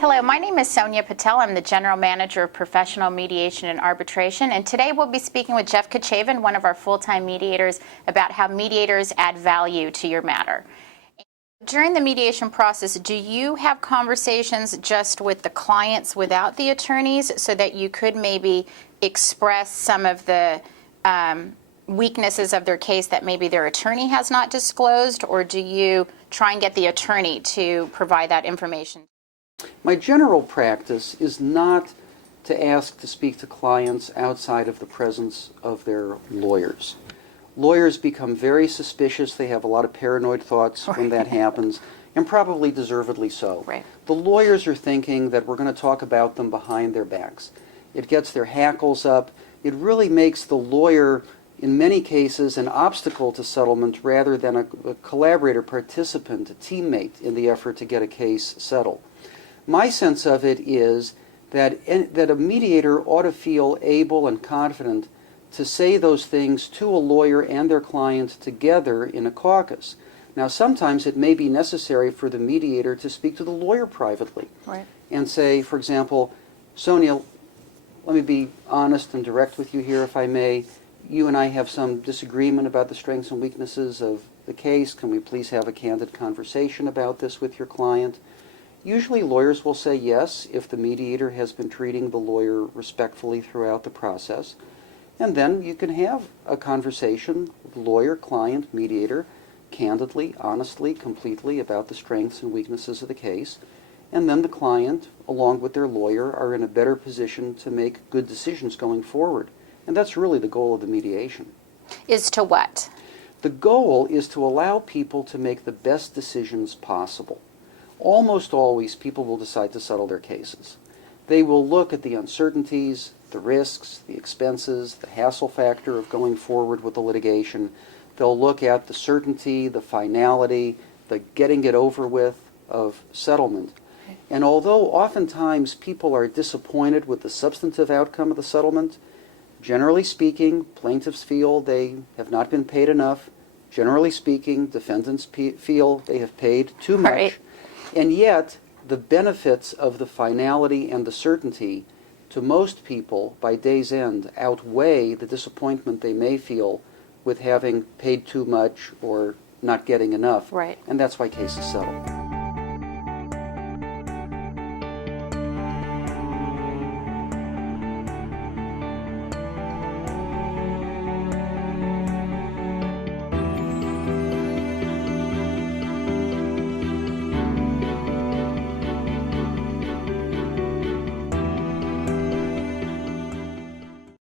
Hello, my name is Sonia Patel. I'm the General Manager of Professional Mediation and Arbitration, and today we'll be speaking with Jeff Kichaven, one of our full-time mediators, about how mediators add value to your matter. During the mediation process, do you have conversations just with the clients without the attorneys so that you could maybe express some of the weaknesses of their case that maybe their attorney has not disclosed, or do you try and get the attorney to provide that information? My general practice is not to ask to speak to clients outside of the presence of their lawyers. Lawyers become very suspicious. They have a lot of paranoid thoughts when that happens, and probably deservedly so. Right. The lawyers are thinking that we're going to talk about them behind their backs. It gets their hackles up. It really makes the lawyer, in many cases, an obstacle to settlement rather than a collaborator, participant, a teammate in the effort to get a case settled. My sense of it is that a mediator ought to feel able and confident to say those things to a lawyer and their client together in a caucus. Now, sometimes it may be necessary for the mediator to speak to the lawyer privately, Right. and say, for example, Sonia, let me be honest and direct with you here, if I may. You and I have some disagreement about the strengths and weaknesses of the case. Can we please have a candid conversation about this with your client? Usually lawyers will say yes if the mediator has been treating the lawyer respectfully throughout the process. And then you can have a conversation with lawyer, client, mediator, candidly, honestly, completely about the strengths and weaknesses of the case. And then the client, along with their lawyer, are in a better position to make good decisions going forward. And that's really the goal of the mediation. Is to what? The goal is to allow people to make the best decisions possible. Almost always, people will decide to settle their cases. They will look at the uncertainties, the risks, the expenses, the hassle factor of going forward with the litigation. They'll look at the certainty, the finality, the getting it over with of settlement. And although oftentimes people are disappointed with the substantive outcome of the settlement, generally speaking, plaintiffs feel they have not been paid enough. Generally speaking, defendants feel they have paid too much. Right. And yet, the benefits of the finality and the certainty to most people by day's end outweigh the disappointment they may feel with having paid too much or not getting enough. Right. And that's why cases settle.